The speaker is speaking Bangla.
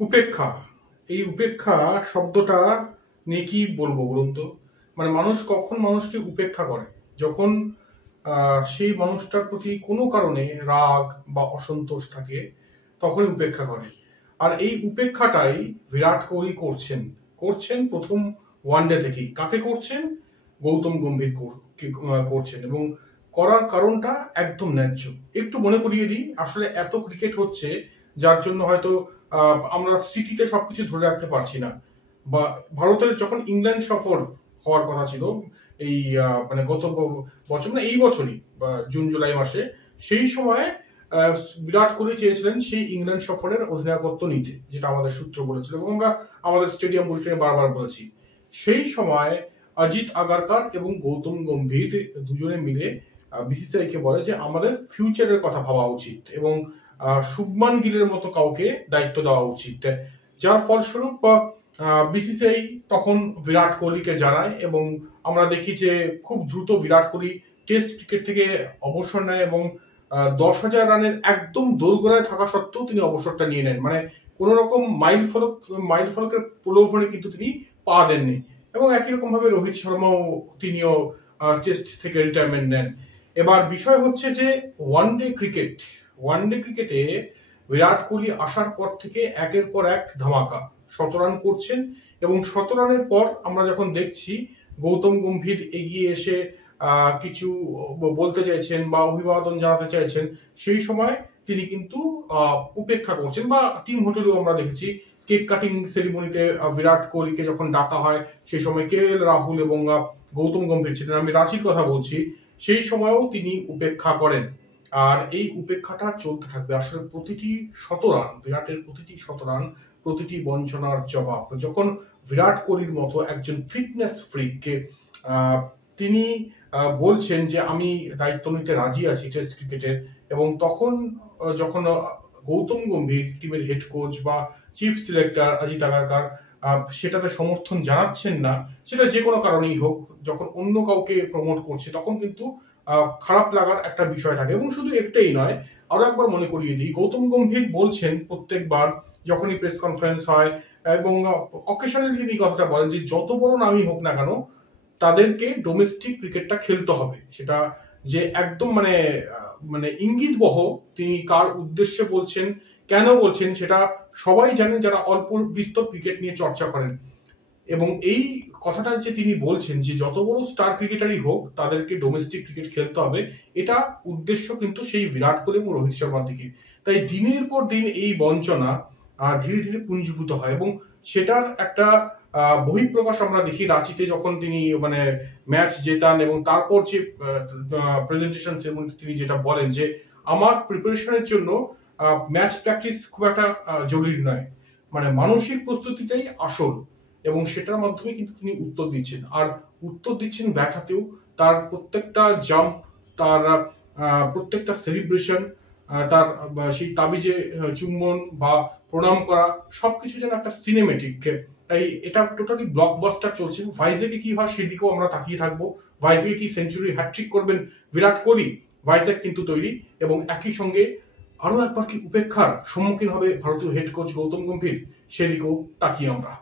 উপেক্ষা। এই উপেক্ষা শব্দটা নিয়ে কি বলবো বলুন তো? মানে মানুষ কখন মানুষকে উপেক্ষা করে? যখন সেই মানুষটার প্রতি কোনো কারণে রাগ বা অসন্তোষ থাকে, তখনই উপেক্ষা করে। আর এই উপেক্ষাটাই বিরাট কোহলি করছেন প্রথম ওয়ানডে থেকেই। কাকে করছেন? গৌতম গম্ভীর করছেন, এবং করার কারণটা একদম ন্যায্য। একটু মনে করিয়ে দিই, আসলে এত ক্রিকেট হচ্ছে যার জন্য হয়তো আমরা স্মৃতিতে সবকিছু ধরে রাখতে পারছি না। বা ভারতের যখন ইংল্যান্ড সফর হওয়ার কথা ছিল এই মানে গত বছর, মানে এই বছরই জুন জুলাই মাসে, সেই সময় আহ, বিরাট কোহলি চেয়েছিলেন সেই ইংল্যান্ড সফরের অধিনায়কত্ব নিতে, যেটা আমাদের সূত্র বলেছিল এবং আমরা আমাদের স্টেডিয়াম বুলেটিনে বারবার বলেছি। সেই সময় অজিত আগারকার এবং গৌতম গম্ভীর দুজনে মিলে বিসিসিআই কে বলে যে আমাদের ফিউচারের কথা ভাবা উচিত এবং শুভমান গিলের মতো কাউকে দায়িত্ব দেওয়া উচিত। যার ফলস্বরূপ বিসিসিআই তখন বিরাট কোহলিকে জানায় এবং আমরা দেখি যে খুব দ্রুত বিরাট কোহলি টেস্ট ক্রিকেট থেকে অবসর নেয় এবং 10,000 রানের একদম দোরগোড়ায় থাকা সত্ত্বেও তিনি অবসরটা নিয়ে নেন। মানে কোন রকম মাইল ফলকের প্রলোভনে কিন্তু তিনি পা দেননি। এবং একই রকম ভাবে রোহিত শর্মাও তিনিও টেস্ট থেকে রিটায়ারমেন্ট নেন। এবার বিষয় হচ্ছে যে ওয়ানডে ক্রিকেটে বিরাট কোহলি আসার পর থেকে একের পর এক ধামাকা, 17 রান করছেন এবং 17 রানের পর আমরা যখন দেখছি গৌতম গম্ভীর এগিয়ে এসে কিছু বলতে চাইছেন বা অভিবাদন জানাতে চাইছেন, সেই সময় তিনি কিন্তু উপেক্ষা করছেন। বা টিম হোটেলেও আমরা দেখেছি কেক কাটিং সেরিমনিতে বিরাট কোহলিকে যখন ডাকা হয়, সেই সময় KL রাহুল এবং গৌতম গম্ভীর ছিলেন, আমি রাঁচির কথা বলছি, সেই সময়ও তিনি উপেক্ষা করেন। আর এই উপেক্ষাটা চলতে থাকবে। আসলে প্রতিটি 100 রান, বিরাটের প্রতিটি 100 রান, প্রতিটি বঞ্চনার জবাব। যখন বিরাট কোহলির মতো একজন ফিটনেস ফ্রিককে তিনি বলছেন যে আমি দায়িত্ব নিতে রাজি আছি টেস্ট ক্রিকেটের, এবং তখন যখন গৌতম গম্ভীর টিমের হেড কোচ বা চিফ সিলেক্টর অজিত আগারকার সেটাতে সমর্থন জানাচ্ছেন না, সেটা যে কোনো কারণেই হোক, যখন অন্য কাউকে প্রমোট করছে তখন কিন্তু খারাপ লাগার একটা বিষয় থাকে। এবং শুধু একটাই নয়, আরো একবার মনে করিয়ে দিই, গৌতম গম্ভীর বলছেন প্রত্যেকবার যখনই প্রেস কনফারেন্স হয় এবং অকেশনালি তিনি কথাটা বলেন যে যত বড় নামই হোক না কেন তাদেরকে ডোমেস্টিক ক্রিকেটটা খেলতে হবে। সেটা যে একদম মানে মানে ইঙ্গিত বহ তিনি কার উদ্দেশ্যে বলছেন, কেন বলছেন, সেটা সবাই জানেন যারা অল্প বিস্তর ক্রিকেট নিয়ে চর্চা করেন। এবং এই কথাটা যে তিনি বলছেন যে যত বড় স্টার ক্রিকেটারই হোক তাদেরকে ডোমেস্টিক ক্রিকেট খেলতে হবে, এটা উদ্দেশ্য কিন্তু সেই বিরাট কোহলি এবং রোহিত শর্মার দিকে। তাই দিনের পর দিন এই বঞ্চনা ধীরে ধীরে পুঞ্জীভূত হয় এবং সেটার একটা বহিঃপ্রকাশ আমরা দেখি রাঁচিতে যখন তিনি মানে ম্যাচ জেতান এবং তারপর যে প্রেজেন্টেশন সেরেমনিতে তিনি যেটা বলেন যে আমার প্রিপারেশনের জন্য ম্যাচ প্র্যাকটিস খুব একটা জরুরি নয়, মানে মানসিক প্রস্তুতিটাই আসল। এবং সেটার মাধ্যমে কিন্তু তিনি উত্তর দিচ্ছেন, আর উত্তর দিচ্ছেন ব্যাট হাতেও। তার প্রত্যেকটা জাম্প, তার প্রত্যেকটা সেলিব্রেশন, তার সেই তাবিজে চুম্বন বা প্রণাম করা, সবকিছু যেন একটা সিনেমেটিক। তাই এটা টোটালি ব্লকবাস্টার চলছে। ভাইজ্যাগে কি হয় সেদিকেও আমরা তাকিয়ে থাকবো। ভাইজ্যাগে কি সেঞ্চুরি হ্যাট্রিক করবেন বিরাট কোহলি? ভাইজ্যাগ কিন্তু তৈরি। এবং একই সঙ্গে আরো একবার কি উপেক্ষার সম্মুখীন হবে ভারতীয় হেড কোচ গৌতম গম্ভীর? সেদিকেও তাকিয়ে আমরা।